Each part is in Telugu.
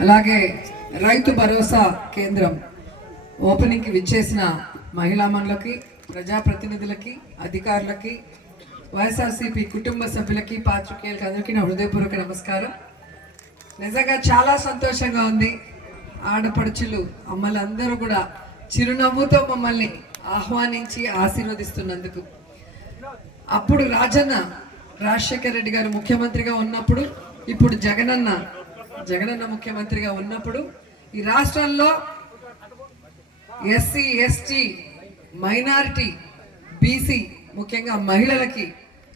అలాగే రైతు భరోసా కేంద్రం ఓపెనింగ్కి విచ్చేసిన మహిళా మనులకి ప్రజాప్రతినిధులకి అధికారులకి వైఎస్ఆర్సీపీ కుటుంబ సభ్యులకి పాత్రికేయులకి అందరికీ నా హృదయపూర్వక నమస్కారం. నిజంగా చాలా సంతోషంగా ఉంది. ఆడపడుచులు అమ్మలందరూ కూడా చిరునవ్వుతో మమ్మల్ని ఆహ్వానించి ఆశీర్వదిస్తున్నందుకు. అప్పుడు రాజన్న రాజశేఖర రెడ్డి గారు ముఖ్యమంత్రిగా ఉన్నప్పుడు ఇప్పుడు జగనన్న జగనన్న ముఖ్యమంత్రిగా ఉన్నప్పుడు ఈ రాష్ట్రంలో ఎస్సీ ఎస్టీ మైనారిటీ బీసీ ముఖ్యంగా మహిళలకి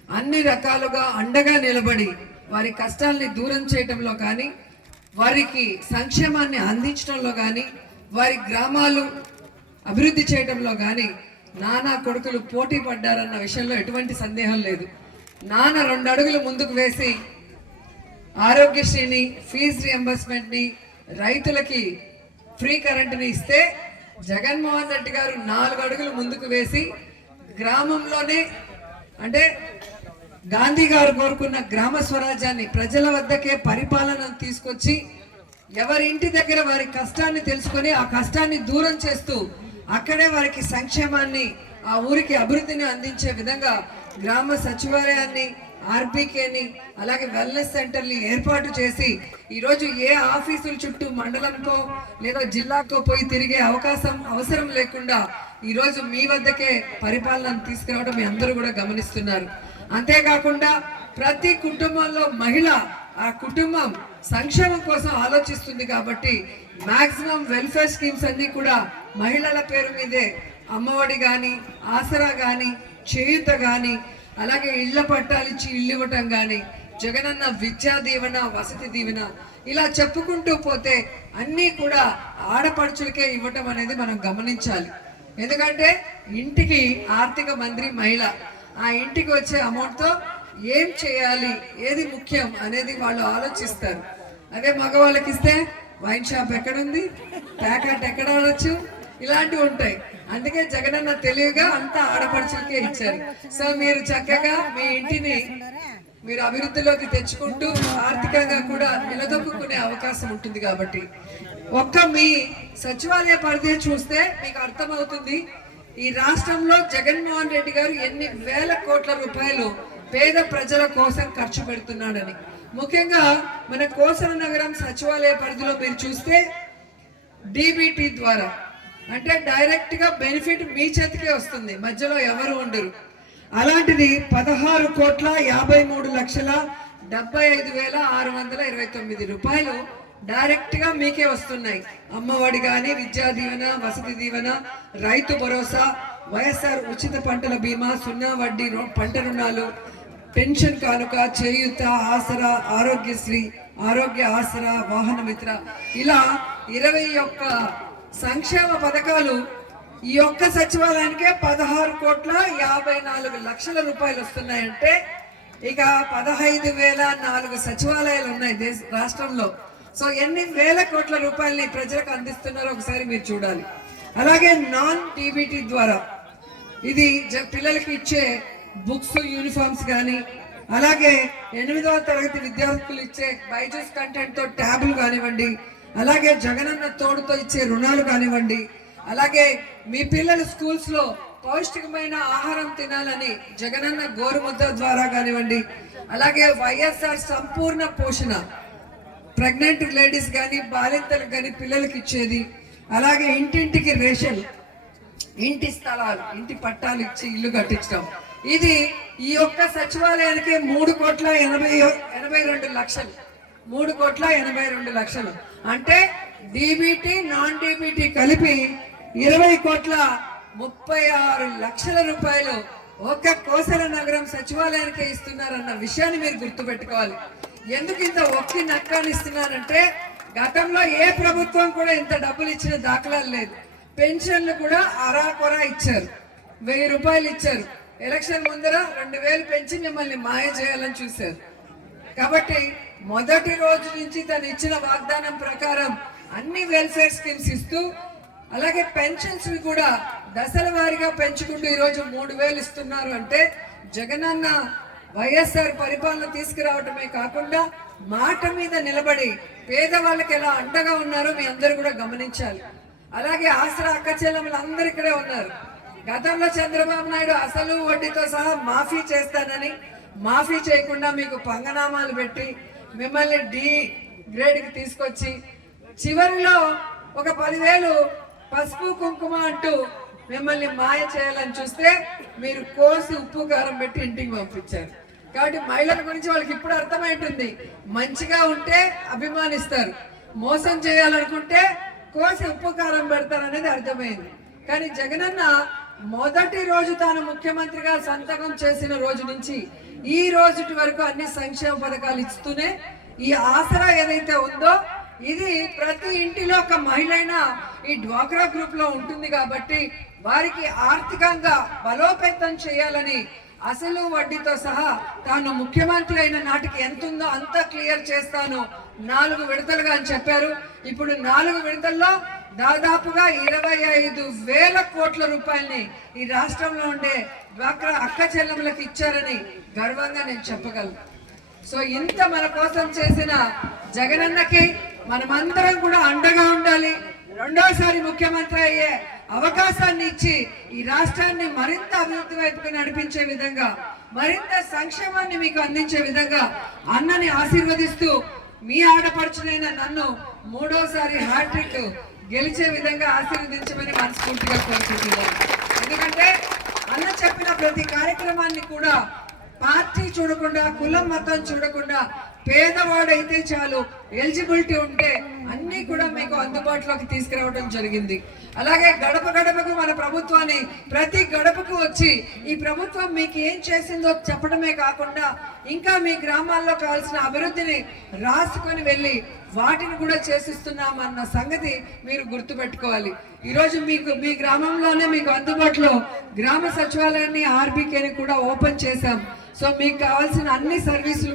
అన్ని రకాలుగా అండగా నిలబడి వారి కష్టాల్ని దూరం చేయటంలో కానీ వారికి సంక్షేమాన్ని అందించడంలో కానీ వారి గ్రామాలు అభివృద్ధి చేయడంలో కానీ నానా కొడుకులు పోటీ పడ్డారన్న విషయంలో ఎటువంటి సందేహం లేదు. నాన్న రెండు అడుగులు ముందుకు వేసి ఆరోగ్యశ్రీని ఫీజు రియంబర్స్మెంట్ని రైతులకి ఫ్రీ కరెంటుని ఇస్తే జగన్మోహన్ రెడ్డి గారు నాలుగు అడుగులు ముందుకు వేసి గ్రామంలోనే అంటే గాంధీ గారు కోరుకున్న గ్రామ స్వరాజ్యాన్ని ప్రజల వద్దకే పరిపాలన తీసుకొచ్చి ఎవరి ఇంటి దగ్గర వారి కష్టాన్ని తెలుసుకొని ఆ కష్టాన్ని దూరం చేస్తూ అక్కడే వారికి సంక్షేమాన్ని ఆ ఊరికి అభివృద్ధిని అందించే విధంగా గ్రామ సచివాలయాన్ని ఆర్బీకేని అలాగే వెల్నెస్ సెంటర్ని ఏర్పాటు చేసి ఈరోజు ఏ ఆఫీసుల చుట్టూ మండలంకో లేదా జిల్లాకో పోయి తిరిగే అవకాశం అవసరం లేకుండా ఈరోజు మీ వద్దకే పరిపాలనను తీసుకురావడం మీ అందరూ కూడా గమనిస్తున్నారు. అంతేకాకుండా ప్రతి కుటుంబంలో మహిళ ఆ కుటుంబం సంక్షేమం కోసం ఆలోచిస్తుంది కాబట్టి మ్యాక్సిమం వెల్ఫేర్ స్కీమ్స్ అన్నీ కూడా మహిళల పేరు మీదే అమ్మఒడి కానీ ఆసరా కానీ చేయుత కానీ అలాగే ఇళ్ళ పట్టాలు ఇచ్చి ఇల్లు ఇవ్వటం కానీ జగనన్న విద్యా దీవెన వసతి దీవెన ఇలా చెప్పుకుంటూ పోతే అన్నీ కూడా ఆడపడుచులకే ఇవ్వటం అనేది మనం గమనించాలి. ఎందుకంటే ఇంటికి ఆర్థిక మంత్రి మహిళ ఆ ఇంటికి వచ్చే అమౌంట్తో ఏం చేయాలి ఏది ముఖ్యం అనేది వాళ్ళు ఆలోచిస్తారు. అదే మగవాళ్ళకి ఇస్తే వైన్ షాప్ ఎక్కడుంది? ప్యాకెట్ ఎక్కడ ఆడొచ్చు ఇలాంటివి ఉంటాయి. అందుకే జగనన్న తెలివిగా అంతా ఆడపడుచులకే ఇచ్చారు. సో మీరు చక్కగా మీ ఇంటిని మీరు అభివృద్ధిలోకి తెచ్చుకుంటూ ఆర్థికంగా కూడా నిలదొక్కునే అవకాశం ఉంటుంది కాబట్టి. ఒక్క మీ సచివాలయ పరిధి చూస్తే మీకు అర్థమవుతుంది. ఈ రాష్ట్రంలో జగన్మోహన్ రెడ్డి గారు ఎన్ని వేల కోట్ల రూపాయలు పేద ప్రజల కోసం ఖర్చు పెడుతున్నాడని. ముఖ్యంగా మన కోసల నగరం సచివాలయ పరిధిలో మీరు చూస్తే డిబిటి ద్వారా అంటే డైరెక్ట్గా బెనిఫిట్ మీ చేతికే వస్తుంది. మధ్యలో ఎవరు ఉండరు. అలాంటిది పదహారు కోట్ల యాభై మూడు లక్షల డెబ్బై ఐదు వేల ఆరు వందల ఇరవై తొమ్మిది రూపాయలు డైరెక్ట్గా మీకే వస్తున్నాయి. అమ్మఒడి కానీ విద్యా దీవెన వసతి దీవెన రైతు భరోసా వైఎస్ఆర్ ఉచిత పంటల బీమా సున్నా వడ్డీ పంట రుణాలు పెన్షన్ కానుక చేయూత ఆసరా ఆరోగ్యశ్రీ ఆరోగ్య ఆసరా వాహన మిత్ర. ఇలా ఇరవై ఒక్క సంక్షేమ పథకాలు ఈ ఒక్క సచివాలయానికే పదహారు కోట్ల యాభై నాలుగు లక్షల రూపాయలు వస్తున్నాయంటే ఇక పదహైదు వేల నాలుగు సచివాలయాలు ఉన్నాయి దేశ రాష్ట్రంలో. సో ఎన్ని వేల కోట్ల రూపాయలని ప్రజలకు అందిస్తున్నారో ఒకసారి మీరు చూడాలి. అలాగే నాన్ టీబీటీ ద్వారా ఇది జ- పిల్లలకి ఇచ్చే బుక్స్ యూనిఫామ్స్ కానీ అలాగే ఎనిమిదవ తరగతి విద్యార్థులు ఇచ్చే బైజూస్ కంటెంట్తో ట్యాబ్లు కానివ్వండి అలాగే జగనన్న తోడుతో ఇచ్చే రుణాలు కానివ్వండి అలాగే మీ పిల్లలు స్కూల్స్లో పౌష్టికమైన ఆహారం తినాలని జగనన్న గోరుముద్ద ద్వారా కానివ్వండి అలాగే వైఎస్ఆర్ సంపూర్ణ పోషణ ప్రెగ్నెంట్ లేడీస్ కానీ బాలింతలకు కానీ పిల్లలకి ఇచ్చేది అలాగే ఇంటింటికి రేషన్ ఇంటి స్థలాలు ఇంటి పట్టాలు ఇచ్చి ఇల్లు కట్టించడం. ఇది ఈ యొక్క సచివాలయానికి మూడు కోట్ల ఎనభై ఎనభై రెండు లక్షలు. మూడు కోట్ల ఎనభై రెండు లక్షలు. అంటే డీబీటీ నాన్ డీబీటీ కలిపి ఇరవై కోట్ల ముప్పై ఆరు లక్షల రూపాయలు ఒక కోసల నగరం సచివాలయానికి ఇస్తున్నారన్న విషయాన్ని మీరు గుర్తుపెట్టుకోవాలి. ఎందుకు ఇంత ఒక్కి నక్కాని ఇస్తున్నారంటే గతంలో ఏ ప్రభుత్వం కూడా ఇంత డబ్బులు ఇచ్చిన దాఖలాలు లేదు. పెన్షన్లు కూడా అరాకొరా ఇచ్చారు. వెయ్యి రూపాయలు ఇచ్చారు. ఎలక్షన్ ముందర రెండు వేలు పెంచి మిమ్మల్ని మాయ చేయాలని చూశారు. కాబట్టి మొదటి రోజు నుంచి తను ఇచ్చిన వాగ్దానం ప్రకారం అన్ని వెల్ఫేర్ స్కీమ్స్ ఇస్తూ అలాగే పెన్షన్స్ కూడా దశల వారీగా పెంచుకుంటూ ఈరోజు మూడు వేలు ఇస్తున్నారు అంటే జగనన్న వైఎస్ఆర్ పరిపాలన తీసుకురావటమే కాకుండా మాట మీద నిలబడి పేదవాళ్ళకి ఎలా అండగా ఉన్నారో మీ అందరూ కూడా గమనించాలి. అలాగే ఆసరా అక్క చెల్లెములు అందరు ఇక్కడే ఉన్నారు. గతంలో చంద్రబాబు నాయుడు అసలు వడ్డీతో సహా మాఫీ చేస్తానని మాఫీ చేయకుండా మీకు పంగనామాలు పెట్టి మిమ్మల్ని డి గ్రేడ్కి తీసుకొచ్చి చివరిలో ఒక పదివేలు పసుపు కుంకుమ అంటూ మిమ్మల్ని మాయ చేయాలని చూస్తే మీరు కోసి ఉప్పు కారం పెట్టి ఇంటికి పంపించారు. కాబట్టి మహిళల గురించి వాళ్ళకి ఇప్పుడు అర్థమైంటుంది. మంచిగా ఉంటే అభిమానిస్తారు. మోసం చేయాలనుకుంటే కోసి ఉప్పు కారం పెడతారు అనేది అర్థమైంది. కానీ జగనన్న మొదటి రోజు తాను ముఖ్యమంత్రిగా సంతకం చేసిన రోజు నుంచి ఈ రోజుటి వరకు అన్ని సంక్షేమ పథకాలు ఇస్తూనే ఈ ఆసరా ఏదైతే ఉందో ఇది ప్రతి ఇంటిలో ఒక మహిళైనా ఈ డ్వాక్రా గ్రూప్లో ఉంటుంది కాబట్టి వారికి ఆర్థికంగా బలోపేతం చేయాలని అసలు వడ్డీతో సహా తాను ముఖ్యమంత్రి అయిన నాటికి ఎంత ఉందో అంత క్లియర్ చేస్తాను. నాలుగు విడతలుగా అని చెప్పారు. ఇప్పుడు నాలుగు విడతల్లో దాదాపుగా ఇరవై ఐదు వేల కోట్ల రూపాయల్ని ఈ రాష్ట్రంలో ఉండే డ్వాక్రా అక్క చెల్లెములకు ఇచ్చారని గర్వంగా నేను చెప్పగలను. సో ఇంత మన కోసం చేసిన జగనన్నకి మనమందరం కూడా అండగా ఉండాలి. రెండోసారి ముఖ్యమంత్రి అయ్యే అవకాశాన్ని ఇచ్చి ఈ రాష్ట్రాన్ని మరింత అభివృద్ధి వైపుకు నడిపించే విధంగా మరింత సంక్షేమాన్ని మీకు అందించే విధంగా అన్నని ఆశీర్వదిస్తూ మీ ఆడపడుచునైన నన్ను మూడోసారి హ్యాట్రిక్ గెలిచే విధంగా ఆశీర్వదించమని మనస్ఫూర్తిగా కోరుకుంటున్నాను. ఎందుకంటే అన్న చెప్పిన ప్రతి కార్యక్రమాన్ని కూడా పార్టీ చూడకుండా కులం మతం చూడకుండా పేదవాడైతే చాలు ఎలిజిబిలిటీ ఉంటే అన్ని కూడా మీకు అందుబాటులోకి తీసుకురావడం జరిగింది. అలాగే గడప గడపకు మన ప్రభుత్వాన్ని ప్రతి గడపకు వచ్చి ఈ ప్రభుత్వం మీకు ఏం చేసిందో చెప్పడమే కాకుండా ఇంకా మీ గ్రామాల్లో కావాల్సిన అభివృద్ధిని రాసుకొని వెళ్ళి వాటిని కూడా చేసిస్తున్నామన్న సంగతి మీరు గుర్తుపెట్టుకోవాలి. ఈరోజు మీకు మీ గ్రామంలోనే మీకు అందుబాటులో గ్రామ సచివాలయాన్ని ఆర్బీకేని కూడా ఓపెన్ చేశాం. సో మీకు కావాల్సిన అన్ని సర్వీసులు కూడా